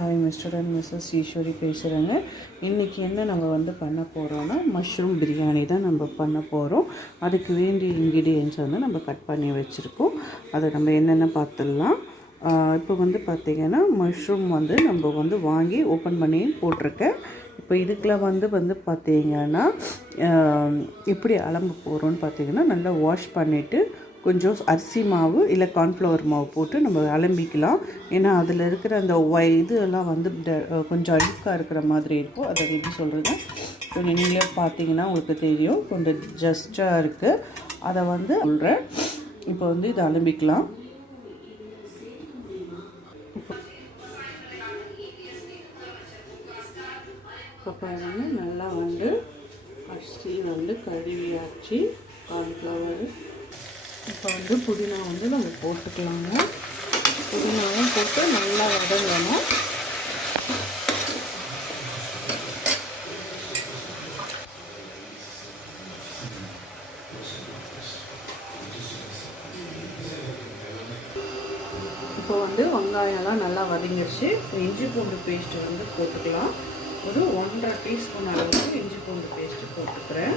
Hi mister and missus Eswari பேசுகிறேங்க. இன்றைக்கி என்ன நம்ம வந்து பண்ண போகிறோன்னா மஷ்ரூம் பிரியாணி தான் நம்ம பண்ண போகிறோம். அதுக்கு வேண்டிய இன்க்ரீடியன்ட்ஸ் வந்து நம்ம கட் பண்ணி வச்சுருக்கோம். அதை நம்ம என்னென்ன பார்த்துடலாம். இப்போ வந்து பார்த்திங்கன்னா மஷ்ரூம் வந்து நம்ம வந்து வாங்கி ஓப்பன் பண்ணி போட்டிருக்கேன். இப்போ இதுக்குள்ள வந்து பார்த்திங்கன்னா எப்படி அலம்பு போகிறோன்னு பார்த்திங்கன்னா நல்லா வாஷ் பண்ணிவிட்டு கொஞ்சம் அரிசி மாவு இல்லை கார்ன்ஃப்ளவர் மாவு போட்டு நம்ம அலம்பிக்கலாம். ஏன்னா அதில் இருக்கிற அந்த இதெல்லாம் வந்து கொஞ்சம் அழுக்காக இருக்கிற மாதிரி இருக்கும். அதை எப்படி சொல்கிறது, கொஞ்சம் நீங்களே பார்த்தீங்கன்னா உங்களுக்கு தெரியும், கொஞ்சம் ஜஸ்ட்டாக இருக்குது. அதை வந்து சொல்கிறேன். இப்போ வந்து இதை அலம்பிக்கலாம். இப்போ பாருங்க, நல்லா வந்து அரிசி வந்து கழுவியாச்சு, கார்ன்ஃப்ளவர். இப்போ வந்து புதினா வந்து நம்ம போட்டுக்கலாங்க. புதினாவும் போட்டு நல்லா வதங்கணும். இப்போ வந்து வெங்காயம்லாம் நல்லா வதங்கிடுச்சு. இஞ்சி பூண்டு பேஸ்ட்டு வந்து போட்டுக்கலாம். ஒரு 1.5 டீஸ்பூன் அளவுக்கு இஞ்சி பூண்டு பேஸ்ட்டு போட்டுக்கிறேன்.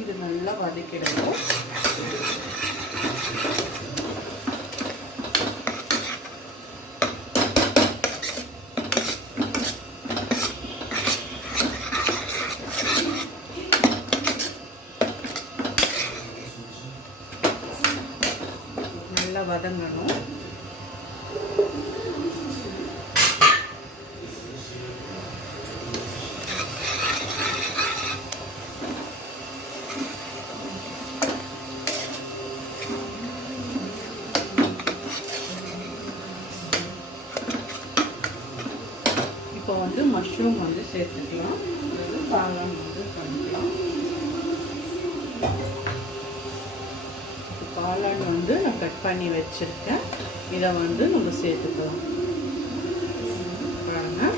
இது நல்லா வதக்கிடணும். நல்லா வதங்கணும். இப்போ வந்து மஷ்ரூம் வந்து சேர்த்துக்கலாம். அதாவது காளான் வந்து பண்ணிக்கலாம். காளான் வந்து நான் கட் பண்ணி வச்சுருக்கேன். இதை வந்து நம்ம சேர்த்துக்கலாம். பாருங்க,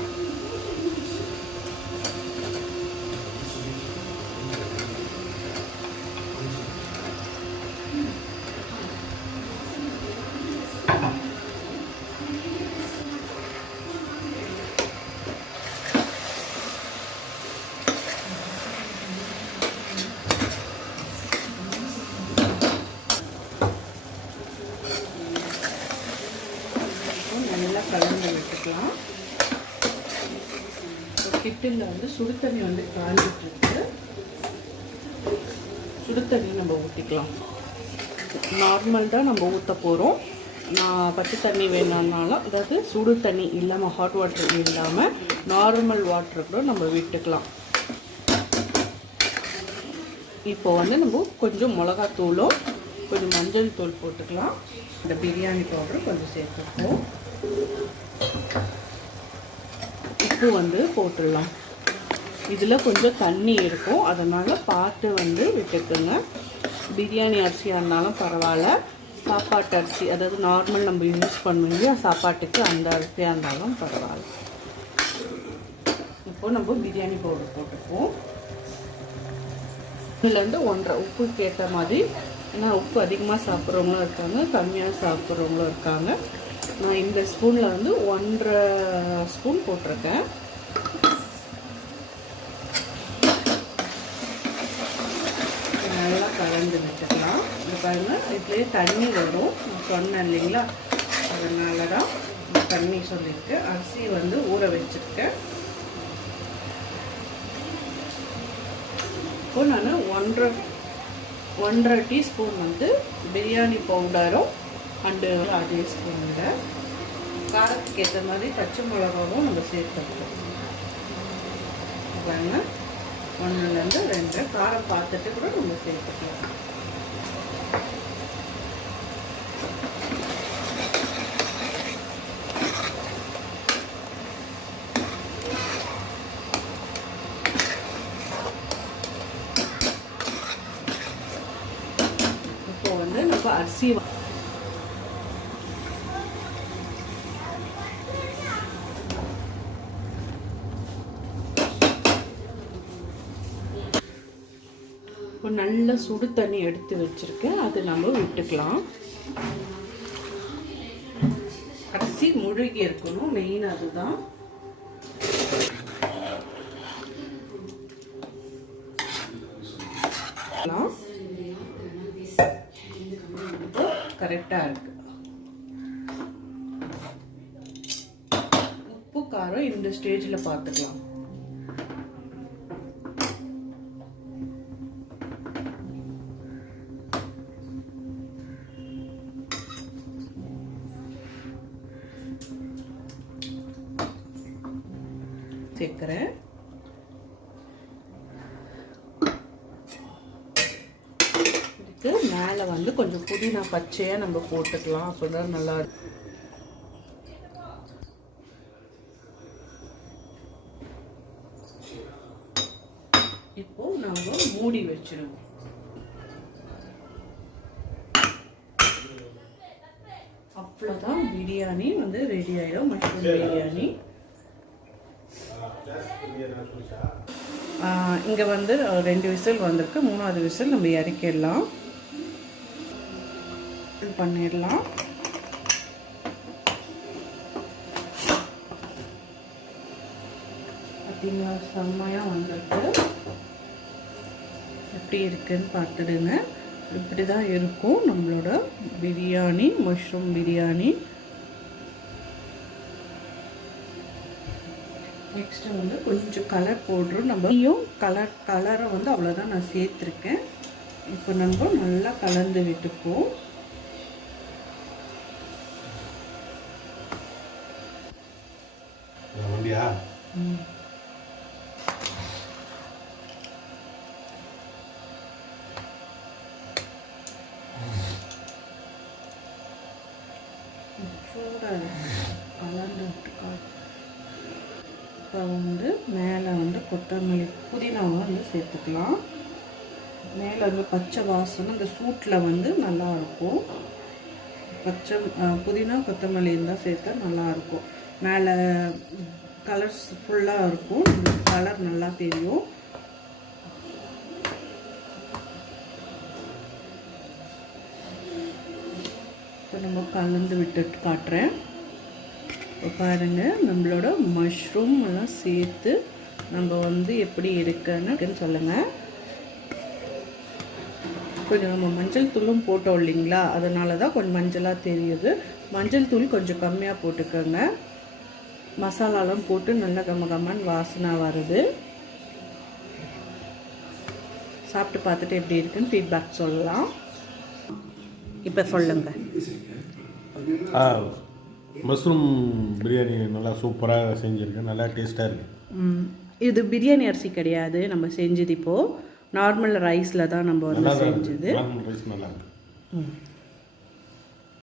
நல்லா கலந்து விட்டுக்கலாம். கிட்டில் வந்து சுடு தண்ணி வந்து காஞ்சிட்டு சுடு தண்ணி நம்ம ஊற்றிக்கலாம். நார்மல் தான் நம்ம ஊற்ற போகிறோம். நான் பச்சை தண்ணி வேணும்னாலும், அதாவது சுடு தண்ணி இல்லாமல், ஹாட் வாட்டர் இல்லாமல் நார்மல் வாட்டர் கூட நம்ம விட்டுக்கலாம். இப்போ வந்து நம்ம கொஞ்சம் மிளகாத்தூளும் கொஞ்சம் மஞ்சள் தூள் போட்டுக்கலாம். இந்த பிரியாணி பவுடர் கொஞ்சம் சேர்த்துப்போம். உப்பு வந்து போட்டுடலாம். இதில் கொஞ்சம் தண்ணி இருக்கும், அதனால் பார்த்து வந்து விட்டுக்குங்க. பிரியாணி அரிசியாக இருந்தாலும் பரவாயில்ல, சாப்பாட்டு அரிசி, அதாவது நார்மல் நம்ம யூஸ் பண்ணுவீங்க சாப்பாட்டுக்கு, அந்த அரிசியாக இருந்தாலும் பரவாயில்ல. இப்போது நம்ம பிரியாணி பவுடர் போட்டுப்போம். இதுலேருந்து 1.5 உப்புக்கு ஏற்ற மாதிரி. ஏன்னா உப்பு அதிகமாக சாப்பிட்றவங்களும் இருக்காங்க, கம்மியாக சாப்பிட்றவங்களும் இருக்காங்க. நான் இந்த ஸ்பூனில் வந்து 1.5 ஸ்பூன் போட்டிருக்கேன். நல்லா கலந்து வச்சுக்கலாம். இது பாருங்கள், இதுலேயே தண்ணி வரும், சொன்னேன் இல்லைங்களா, அதனால தான் தண்ணி சொல்லியிருக்கேன். அரிசி வந்து ஊற வச்சுருக்கேன். இப்போ நான் 1.5 டீஸ்பூன் வந்து பிரியாணி பவுடரும் அண்டு அதே ஸ்பூனில் காரத்துக்கு ஏற்ற மாதிரி பச்சை மிளகாவும் நம்ம சேர்த்துக்கலாம். பாருங்க, 1லேருந்து 2 காரம் பார்த்துட்டு கூட நம்ம சேர்த்துக்கலாம். இப்போ வந்து நம்ம அரிசி இப்போ நல்ல சுடு தண்ணி எடுத்து வச்சுருக்கேன், அது நம்ம விட்டுக்கலாம். கடைசி முழுகி இருக்கணும், மெயின் அதுதான். கரெக்டாக இருக்கு. உப்பு காரம் இந்த ஸ்டேஜில் பார்த்துக்கலாம். சேர்க்கிறேன். இதுக்கு மேலே வந்து கொஞ்சம் புதினா பச்சையாக நம்ம போட்டுக்கலாம், அப்போதான் நல்லா இருக்கும். இப்போ நம்ம மூடி வச்சிருவோம். அவ்வளோதான், பிரியாணி வந்து ரெடி ஆயிடும். மஷ்ரூம் பிரியாணி. இங்கே வந்து 2 விசில் வந்திருக்கு, 3வது விசில் நம்ம இறக்கிடலாம், பண்ணிடலாம். பார்த்தீங்களா, செம்மையாக வந்திருக்கு. எப்படி இருக்குன்னு பார்த்துடுங்க. இப்படி தான் இருக்கும் நம்மளோட பிரியாணி, மஷ்ரூம் பிரியாணி. நெக்ஸ்ட்டு வந்து கொஞ்சம் கலர் போடுறோம். நம்மையும் கலரை வந்து அவ்வளோதான் நான் சேர்த்துருக்கேன். இப்போ நம்ம நல்லா கலந்து விட்டுப்போம். கலந்து விட்டு இப்போ வந்து மேலே வந்து கொத்தமல்லி புதினாவை வந்து சேர்த்துக்கலாம். மேலே வந்து பச்சை வாசனை இந்த சூட்டில் வந்து நல்லாயிருக்கும். பச்சை புதினா கொத்தமல்லி இருந்தால் சேர்த்தா நல்லாயிருக்கும். மேலே கலர்ஸ் ஃபுல்லாக இருக்கும், கலர் நல்லா தெரியும். இப்போ நம்ம கலந்து விட்டுட்டு காட்டுறேன். இப்போ பாருங்கள், நம்மளோட மஷ்ரூம் எல்லாம் சேர்த்து நம்ம வந்து எப்படி இருக்குன்னு சொல்லுங்கள். கொஞ்சம் நம்ம மஞ்சள் தூளும் போட்டோம் இல்லைங்களா, அதனால தான் கொஞ்சம் மஞ்சளாக தெரியுது. மஞ்சள் தூள் கொஞ்சம் கம்மியாக போட்டுக்கோங்க. மசாலாலாம் போட்டு நல்லா கம்மன்னு வாசனை வருது. சாப்பிட்டு பார்த்துட்டு எப்படி இருக்குன்னு ஃபீட்பேக் சொல்லலாம். இப்போ சொல்லுங்கள். மஷ்ரூம் பிரியாணி நல்லா சூப்பராக செஞ்சுருக்கேன், நல்லா டேஸ்ட்டாக இருக்குது. இது பிரியாணி அரிசி கிடையாது நம்ம செஞ்சது, இப்போது நார்மல் ரைஸில் தான் நம்ம வந்து செஞ்சது. நார்மல் ரைஸ் நல்லா இருக்குது.